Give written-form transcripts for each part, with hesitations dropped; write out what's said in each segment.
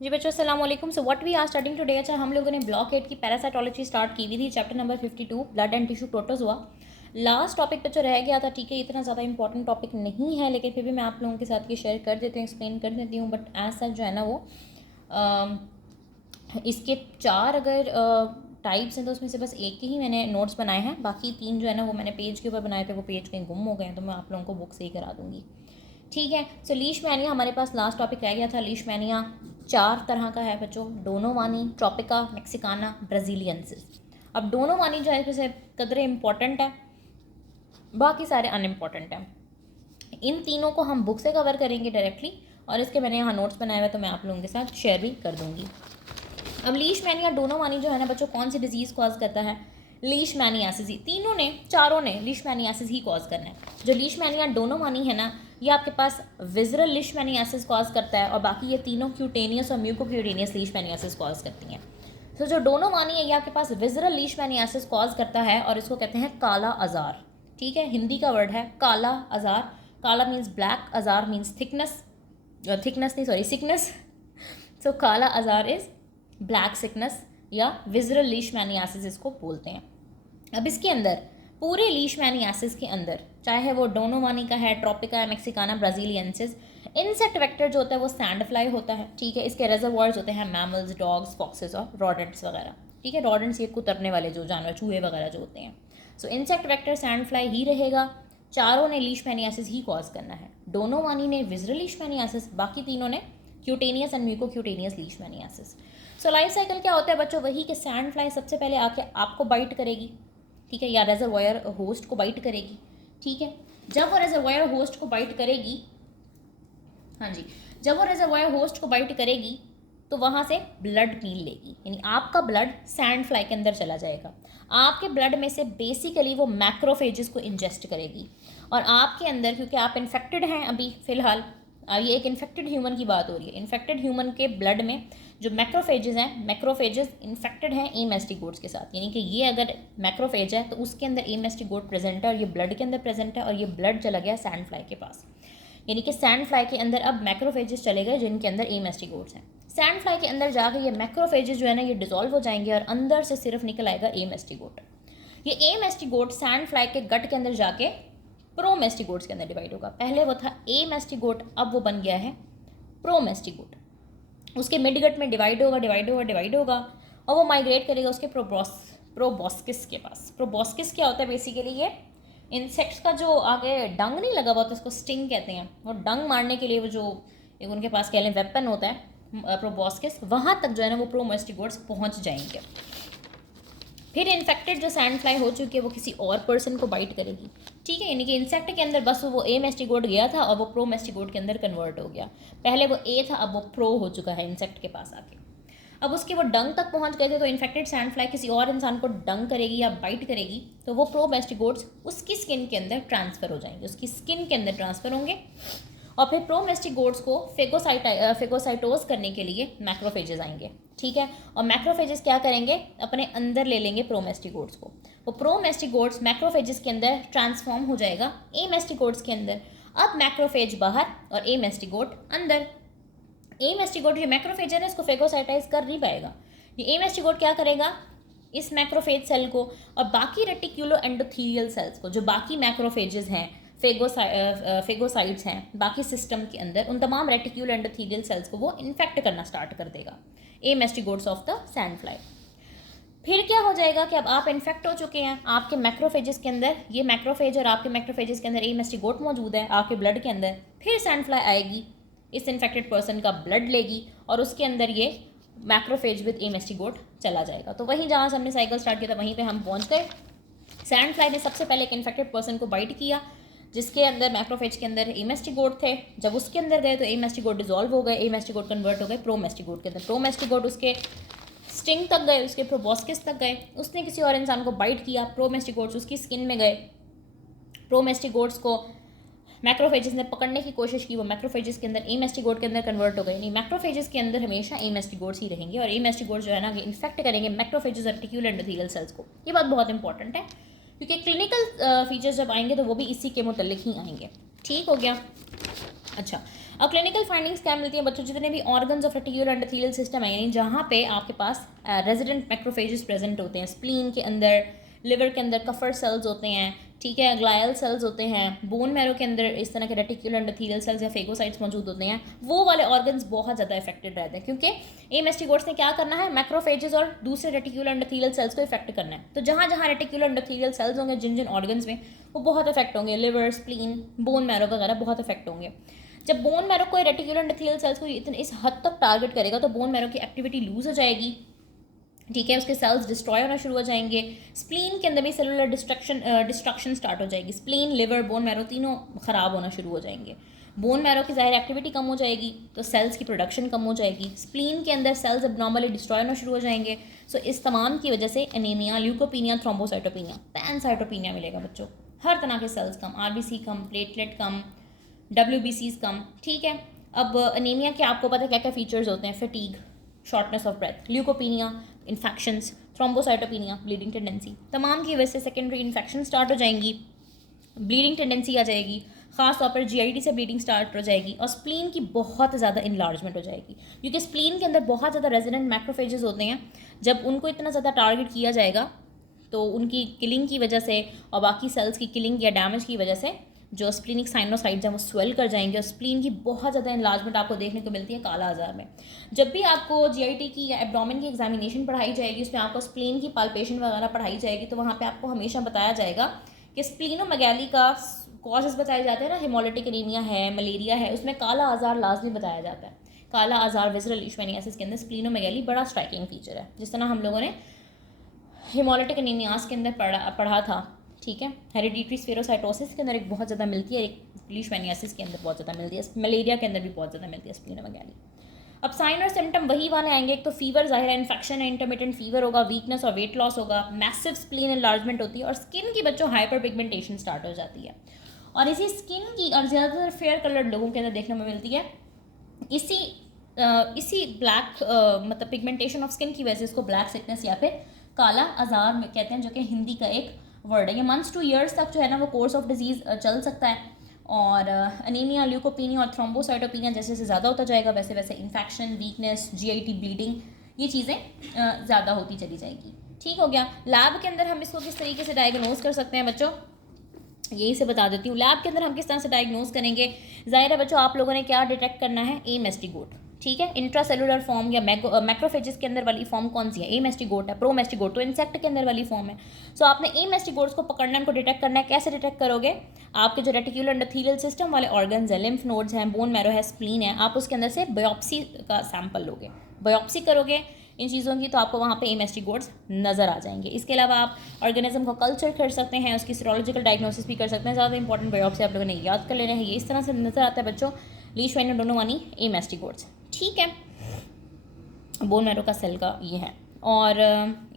जी बच्चों अस्सलाम वालेकुम। So what we are starting today. अच्छा, हम लोगों ने ब्लॉक 8 की पैरासाइटोलॉजी स्टार्ट की हुई थी। Chapter number 52 blood and tissue protozoa. Last topic बच्चों रह गया था। ठीक है, इतना ज़्यादा इंपॉर्टेंट टॉपिक नहीं है, लेकिन फिर भी मैं आप लोगों के साथ ये शेयर कर देती हूँ, एक्सप्लेन कर देती हूँ। बट एज सच जो है ना वो इसके 4 अगर टाइप्स हैं तो उसमें से बस एक ही मैंने नोट्स बनाए हैं। बाकी 3 जो है ना वो मैंने पेज के ऊपर बनाए थे, वो पेज कहीं गुम हो गए हैं, तो मैं आप लोगों को बुक से ही करा दूँगी। ठीक है। सो लीशमैनिया हमारे पास लास्ट टॉपिक रह गया था। लीशमैनिया 4 तरह का है बच्चों, डोनोवानी, ट्रॉपिका, मेक्सिकाना, ब्राज़ीलियंसिस। अब डोनोवानी जो है इसमें से कदरे इंपॉर्टेंट है, बाकी सारे अनइम्पॉर्टेंट हैं। इन तीनों को हम बुक से कवर करेंगे डायरेक्टली, और इसके मैंने यहाँ नोट्स बनाए हुए तो मैं आप लोगों के साथ शेयर भी कर दूँगी। अब लीशमैनिया डोनोवानी जो है ना बच्चों, कौन सी डिजीज़ कॉज करता है? लीशमैनियासिस ही। चारों ने लीशमैनियासिस ही कॉज करना है। जो लीशमैनिया डोनोवानी है ना, ये आपके पास विजरल लीशमैनियासिस कॉज करता है, और बाकी ये तीनों क्यूटेनियस और म्यूकोक्यूटेनियस लीशमैनियासिस कॉज करती हैं। तो जो डोनोवानी है ये आपके पास विजरल लीशमैनियासिस कॉज करता है, और इसको कहते हैं काला अजार। ठीक है, हिंदी का वर्ड है kala azar. Kala means black, azar means thickness, sickness. So kala azar is black sickness या विजरल लीशमैनियासिस इसको बोलते हैं। अब इसके अंदर पूरे लीशमैनियासिस के अंदर, चाहे वो डोनोवानी का है, ट्रॉपिका, मेक्सिकाना, ब्राज़ीलियंसिस, इंसेक्ट वेक्टर जो होता है वो सैंड फ्लाई होता है। ठीक है, इसके रेजर्वॉयर्स होते हैं मैमल्स, डॉग्स, फॉक्सेस और रॉडेंट्स वगैरह। ठीक है, रॉडेंट्स ये कुतरने वाले जो जानवर, चूहे वगैरह जो होते हैं। सो इंसेक्ट वेक्टर सैंड फ्लाई ही रहेगा। चारों ने लीशमैनियासिस ही कॉज करना है। डोनोवानी ने विजरल लीशमैनियासिस, बाकी तीनों ने cutaneous and mucocutaneous leishmaniasis. So life cycle क्या होता है बच्चों? वही कि सैंड फ्लाई सबसे पहले आके आपको बाइट करेगी, ठीक है, या रेजरवॉयर होस्ट को बाइट करेगी। ठीक है, जब वो रेजरवॉयर होस्ट को बाइट करेगी, हाँ जी, जब वो रेजरवॉयर होस्ट को बाइट करेगी तो वहाँ से ब्लड पी लेगी, यानी आपका ब्लड सैंड फ्लाई के अंदर चला जाएगा। आपके ब्लड में से बेसिकली वो मैक्रोफेजेस को इंजेस्ट करेगी, और आपके अंदर, क्योंकि आप इन्फेक्टेड हैं अभी फ़िलहाल, ये एक इन्फेक्टेड ह्यूमन की बात हो रही है। इन्फेक्टेड ह्यूमन के ब्लड में जो मैक्रोफेजेस हैं, मैक्रोफेजेस इन्फेक्टेड हैं ए मेस्टिगोट्स के साथ, यानी कि ये अगर मैक्रोफेज है तो उसके अंदर ए मेस्टिगोट प्रेजेंट है, और ये ब्लड के अंदर प्रेजेंट है, और ये ब्लड चला गया सैंड फ्लाई के पास। यानी कि सैंड फ्लाई के अंदर अब मैक्रोफेजेस चले गए जिनके अंदर ए मेस्टिगोट्स हैं। सैंड फ्लाई के अंदर जाकर ये मैक्रोफेजेस जो है ना ये डिजोल्व हो जाएंगे, और अंदर से सिर्फ निकल आएगा ए मेस्टिगोट। ये ए मेस्टिगोट सैंड फ्लाई के गट के अंदर जाके प्रोमेस्टिगोट्स के अंदर डिवाइड होगा। पहले वो था ए मेस्टिगोट, अब वो बन गया है प्रोमेस्टिगोट। उसके मिडगट में डिवाइड होगा, और वो माइग्रेट करेगा उसके प्रोबॉस्किस के पास। प्रोबॉस्किस क्या होता है? बेसिकली ये इंसेक्ट्स का जो आगे डंग नहीं लगा हुआ, तो इसको स्टिंग कहते हैं। वो डंग मारने के लिए वो जो एक उनके पास कह लें वेपन होता है प्रोबॉस्किस, वहाँ तक जो है ना वो प्रोमेस्टिगोट्स पहुँच जाएंगे। फिर इन्फेक्टेड जो सैंड फ्लाई हो चुकी है वो किसी और पर्सन को बाइट करेगी। ठीक है, यानी कि इंसेक्ट के अंदर बस वो ए मेस्टिगोट गया था और वो प्रो मेस्टिगोट के अंदर कन्वर्ट हो गया। पहले वो ए था, अब वो प्रो हो चुका है इंसेक्ट के पास आके। अब उसके वो डंग तक पहुंच गए थे, तो इन्फेक्टेड सैंड फ्लाई किसी और इंसान को डंग करेगी या बाइट करेगी, तो वो प्रो मेस्टिगोट्स उसकी स्किन के अंदर ट्रांसफ़र हो जाएंगे, उसकी स्किन के अंदर ट्रांसफ़र होंगे। और फिर प्रोमेस्टिगोट्स को फेगोसाइटोज करने के लिए मैक्रोफेजेस आएंगे। ठीक है, और मैक्रोफेजेस क्या करेंगे? अपने अंदर ले लेंगे प्रोमेस्टिगोट्स को। वो प्रोमेस्टिगोट्स मैक्रोफेजेस के अंदर ट्रांसफॉर्म हो जाएगा ए मेस्टिगोट्स के अंदर। अब मैक्रोफेज बाहर और ए मेस्टिगोट अंदर। ए मेस्टिगोट जो मैक्रोफेज है ना इसको फेगोसाइटाइज कर नहीं पाएगा। ये ए मेस्टिगोट क्या करेगा? इस मैक्रोफेज सेल को और बाकी रेटिक्यूलो एंडोथीलियल सेल्स को, जो बाकी मैक्रोफेजेस हैं, फेगोसाइट्स हैं बाकी सिस्टम के अंदर, उन तमाम रेटिक्यूल एंडोथीलियल सेल्स को वो इन्फेक्ट करना स्टार्ट कर देगा, ए मेस्टिगोट्स ऑफ द सैंड फ्लाई। फिर क्या हो जाएगा कि अब आप इन्फेक्ट हो चुके हैं, आपके मैक्रोफेजेस के अंदर ये मैक्रोफेज और आपके मैक्रोफेजेस के अंदर ए मेस्टिगोट मौजूद है आपके ब्लड के अंदर। फिर सैंड फ्लाई आएगी, इस इन्फेक्टेड पर्सन का ब्लड लेगी, और उसके अंदर ये मैक्रोफेज विद ए मेस्टिगोट चला जाएगा। तो वहीं जहाँ से हमने साइकिल स्टार्ट किया था वहीं पर हम पहुँच गए। सैंड फ्लाई ने सबसे पहले एक इन्फेक्टेड पर्सन को बाइट किया जिसके अंदर मैक्रोफेज के अंदर ए मेस्टिगोट थे। जब उसके अंदर गए तो ए मेस्टिगोट डिजोल्व हो गए, ए मेस्टिगोट कन्वर्ट हो गए प्रोमेस्टिगोट के अंदर। प्रोमेस्टिगोट उसके स्टिंग तक गए, उसके प्रोबॉस्किस तक गए, उसने किसी और इंसान को बाइट किया, प्रोमेस्टिगोट्स उसकी स्किन में गए। प्रोमेस्टिगोट्स को मैक्रोफेजेस ने पकड़ने की कोशिश की, वो मैक्रोफेजेस के अंदर ए मेस्टिगोट के अंदर कन्वर्ट हो गए। नहीं, मैक्रोफेजेस के अंदर हमेशा ए मेस्टिगोट्स ही रहेंगे, और ए मेस्टिगोट्स जो है ना इन्फेक्ट करेंगे मैक्रोफेजेस और रेटिक्यूल एंडोथेलियल सेल्स को। ये बात बहुत इंपॉर्टेंट है, क्योंकि क्लिनिकल फीचर्स जब आएंगे तो वो भी इसी के मुतल्लिक ही आएंगे। ठीक हो गया? अच्छा, और क्लिनिकल फाइंडिंग्स क्या मिलती हैं बच्चों, जितने भी organs of reticular endothelial system है, यानी जहाँ पे आपके पास रेजिडेंट मैक्रोफेजेस प्रेजेंट होते हैं, स्प्लीन के अंदर, लिवर के अंदर कफर सेल्स होते हैं, ठीक है, ग्लायल सेल्स होते हैं, बोन मैरो के अंदर इस तरह के रेटिकुलर एंडोथेलियल सेल्स या फेगोसाइट्स मौजूद होते हैं, वो वाले ऑर्गन्स बहुत ज़्यादा इफेक्टेड रहते हैं, क्योंकि एमएसटी-गोट्स ने क्या करना है, मैक्रोफेजेस और दूसरे रेटिकुलर एंडोथेलियल सेल्स को इफेक्ट करना है। तो जहाँ जहाँ रेटिकुलर एंडोथेलियल सेल्स होंगे जिन जिन ऑर्गन्स में, वो बहुत इफेक्ट होंगे, लिवर, स्प्लीन, बोन मैरो वगैरह बहुत इफेक्ट होंगे। जब बोन मैरो को रेटिकुलर एंडोथेलियल सेल्स को इतने इस हद तक टारगेट करेगा तो बोन मैरो की एक्टिविटी लूज हो जाएगी, ठीक है, उसके सेल्स डिस्ट्रॉय होना शुरू हो जाएंगे, स्प्लीन के अंदर भी सेलुलर डिस्ट्रक्शन स्टार्ट हो जाएगी, स्प्लीन, लिवर, बोन मैरो तीनों ख़राब होना शुरू हो जाएंगे, बोन मैरो की ज़ाहिर एक्टिविटी कम हो जाएगी तो सेल्स की प्रोडक्शन कम हो जाएगी, स्प्लीन के अंदर सेल्स अबनॉर्मली डिस्ट्रॉय होना शुरू हो जाएंगे। सो इस तमाम की वजह से एनीमिया, ल्यूकोपीनिया, थ्रोम्बोसाइटोपिनिया, पैनसाइटोपिनिया मिलेगा बच्चों, हर तरह के सेल्स कम, आरबीसी कम, प्लेटलेट कम, WBCs कम, ठीक है। अब एनीमिया के आपको पता है क्या क्या फीचर्स होते हैं, fatigue, shortness of breath, leucopenia, infections, thrombocytopenia, bleeding tendency, तमाम की वजह से सेकेंडरी इन्फेक्शन स्टार्ट हो जाएंगी, ब्लीडिंग टेंडेंसी आ जाएगी, खास तौर पर GIT से ब्लीडिंग स्टार्ट हो जाएगी, और स्प्लीन की बहुत ज़्यादा इनलार्जमेंट हो जाएगी, क्योंकि स्प्लीन के अंदर बहुत ज़्यादा रेजिडेंट मैक्रोफेजेस होते हैं। जब उनको इतना ज़्यादा टारगेट किया जाएगा तो उनकी किलिंग की वजह से और बाकी सेल्स की किलिंग या डैमेज की वजह से जो स्प्लीनिक साइनोसाइड्स हैं वो स्वेल कर जाएंगे, और स्प्लीन की बहुत ज़्यादा इनलार्जमेंट आपको देखने को मिलती है काला आजार में। जब भी आपको GIT की या एब्डोमेन की एग्जामिनेशन पढ़ाई जाएगी, उसमें आपको स्प्लीन की पाल्पेशन वगैरह पढ़ाई जाएगी, तो वहाँ पे आपको हमेशा बताया जाएगा कि स्प्लीनोमेगाली का कॉजेस बताए जाते हैं ना, हिमोलिटिक एनीमिया है, मलेरिया है, उसमें काला आजार लाजमी बताया जाता है। काला आजार विज़रल लीशमैनियासिस के अंदर स्प्लीनोमेगाली बड़ा स्ट्राइकिंग फीचर है, जिस तरह हम लोगों ने हिमोलिटिक एनीमियास के अंदर पढ़ा था, ठीक है। हेरिडिटरी स्फेरोसाइटोसिस के अंदर एक बहुत ज़्यादा मिलती है, एक लीशमैनियासिस के अंदर बहुत ज़्यादा मिलती है, मलेरिया के अंदर भी बहुत ज़्यादा मिलती है स्प्लीनोमेगाली। अब साइन और सिम्टम वही वाले आएंगे, एक तो फीवर, ज़ाहिर है इन्फेक्शन है, इंटरमिटेंट फीवर होगा, वीकनेस और वेट लॉस होगा, मैसिव स्प्लीन एनलार्जमेंट होती है, और स्किन की बच्चों हाइपर पिगमेंटेशन स्टार्ट हो जाती है। और इसी स्किन की और ज़्यादातर फेयर कलर्ड लोगों के अंदर देखने में मिलती है। इसी ब्लैक मतलब पिगमेंटेशन ऑफ स्किन की वजह से इसको ब्लैक सिकनेस या फिर काला आजार में कहते हैं, जो कि हिंदी का एक वर्ड है। ये मंथ्स टू ईयर्स तक जो है ना वो कोर्स ऑफ डिजीज़ चल सकता है, और एनीमिया, ल्यूकोपीनिया और थ्रोम्बोसाइटोपिनिया जैसे जैसे ज़्यादा होता जाएगा वैसे वैसे इन्फेक्शन, वीकनेस, GIT, ब्लीडिंग, ये चीज़ें ज़्यादा होती चली जाएगी। ठीक हो गया। लैब के अंदर हम इसको किस तरीके से डायग्नोज कर सकते हैं बच्चों, यही से बता देती हूँ। लैब के अंदर हम किस तरह से डायग्नोज करेंगे, ज़ाहिर है बच्चों आप लोगों ने क्या डिटेक्ट करना है, एमएसटी-गोट, ठीक है। इंट्रासेलुलर फॉर्म या मैक्रोफेजेस के अंदर वाली फॉर्म कौन सी है, एमएसटी-गोट है। प्रोमेस्टी-गोट तो इंसेक्ट के अंदर वाली फॉर्म है। सो आपने एमएसटी-गोट्स को पकड़ना, इनको डिटेक्ट करना है। कैसे डिटेक्ट करोगे, आपके जो रेटिकुलर एंडोथेलियल सिस्टम वाले ऑर्गन्स हैं, लिम्फ नोड्स हैं, बोन मैरो है, स्प्लीन है, आप उसके अंदर से बायोप्सी का सैंपल लोगे, बायोप्सी करोगे इन चीज़ों की, तो आपको वहाँ पे एमएसटी-गोट्स नज़र आ जाएंगे। इसके अलावा आप ऑर्गेनिज्म को कल्चर कर सकते हैं, उसकी सीरोलॉजिकल डायग्नोसिस भी कर सकते हैं। ज़्यादा इंपॉर्टेंट बायोप्सी आप लोगों ने याद कर लेना है। ये इस तरह से नज़र आता है बच्चों, लीशमैनिया एमएसटी-गोट्स, ठीक है। बोन मैरो का सेल का ये है। और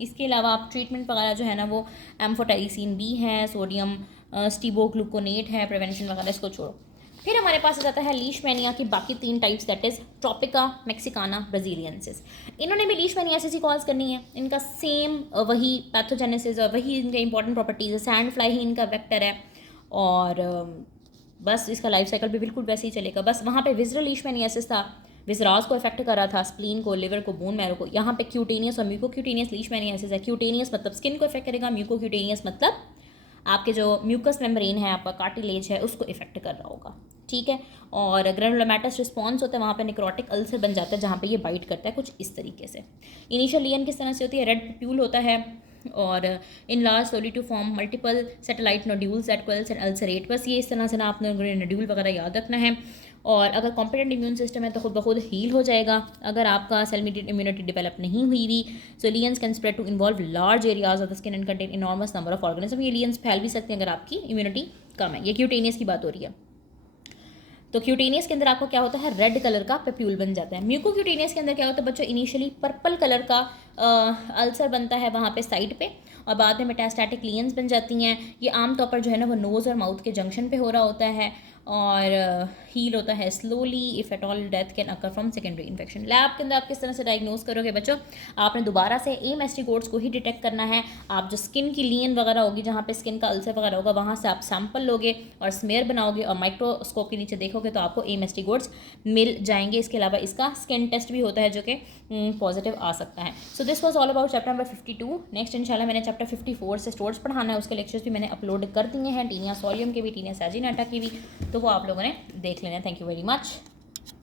इसके अलावा आप ट्रीटमेंट वगैरह जो है ना वो एम्फोटेरिसिन B है, सोडियम स्टीबोग्लूकोनेट है, प्रिवेंशन वगैरह इसको छोड़ो। फिर हमारे पास आ जाता है लीशमैनिया की बाकी 3 टाइप्स, दैट इज़ ट्रॉपिका, मेक्सिकाना, ब्राज़ीलियंसिस। इन्होंने भी लीशमैनियासिस ही कॉज करनी है। इनका सेम वही पैथोजेनेसिस और वही इनके इंपॉर्टेंट प्रॉपर्टीज़ है। सैंड फ्लाई ही इनका वेक्टर है, और बस इसका लाइफ साइकिल भी बिल्कुल वैसे ही चलेगा। बस वहाँ पे विज़रल लीशमैनियासिस था, विज़रास को इफेक्ट कर रहा था, स्प्लीन को, लिवर को, बोन मैरो को। यहाँ पे क्यूटेनियस और म्यूकोक्यूटेनियस लीशमैनियासिस है। क्यूटेनियस मतलब स्किन को इफेक्ट करेगा, म्यूकोक्यूटेनियस मतलब आपके जो म्यूकस मेम्ब्रेन है, आपका कार्टिलेज है, उसको इफेक्ट कर रहा होगा, ठीक है। और ग्रेनुलोमैटस रिस्पॉन्स होता है, वहाँ पे नेक्रोटिक अल्सर बन जाता है जहाँ पे ये बाइट करता है, कुछ इस तरीके से। इनिशियल लीजन किस तरह से होती है, रेड पप्यूल होता है, और enlarge slowly to form multiple satellite nodules that coalesce and ulcerate. बस ये इस तरह से ना आपने नोड्यूल वगैरह याद रखना है। और अगर कॉम्पिटेंट इम्यून सिस्टम है तो खुद ब खुद हील हो जाएगा। अगर आपका सेल मीडिएटेड इम्यूनिटी डेवलप नहीं हुई भी, so lesions can spread to involve large areas of the skin and contain enormous number of organism. ये लीजन्स फैल भी सकते हैं अगर आपकी इम्यूनिटी कम है। ये क्यूटेनियस की बात हो रही है। तो क्यूटेनियस के अंदर आपको क्या होता है, रेड कलर का पेप्यूल बन जाता है। म्यूकोक्यूटेनियस के अंदर क्या होता है बच्चों, इनिशियली पर्पल कलर का अल्सर बनता है वहाँ पे साइड पे, और बाद में मेटास्टैटिक लीजन्स बन जाती हैं। ये आमतौर पर जो है ना वो नोज़ और माउथ के जंक्शन पे हो रहा होता है, और हील होता है slowly if at all death can occur from secondary infection. Lab के अंदर आप किस तरह से डायग्नोज करोगे बच्चों, आपने दोबारा से AMST कोड्स को ही डिटेक्ट करना है। आप जो स्किन की लीन वगैरह होगी, जहाँ पे स्किन का अल्सर वगैरह होगा, वहाँ से आप सैंपल लोगे और स्मेयर बनाओगे और माइक्रोस्कोप के नीचे देखोगे तो आपको AMST कोड्स मिल जाएंगे। इसके अलावा इसका स्किन टेस्ट भी होता है जो कि पॉजिटिव आ सकता है। So this was all about chapter number 52। Next इंशाल्लाह मैंने चैप्टर 54 से स्टोर्स पढ़ाना है, उसके लेक्चर्स भी मैंने अपलोड कर दिए हैं, टीनिया सोलियम के भी, टीनिया सैजिनाटा की भी, तो वो आप लोगों ने देख लेना है। Thank you very much.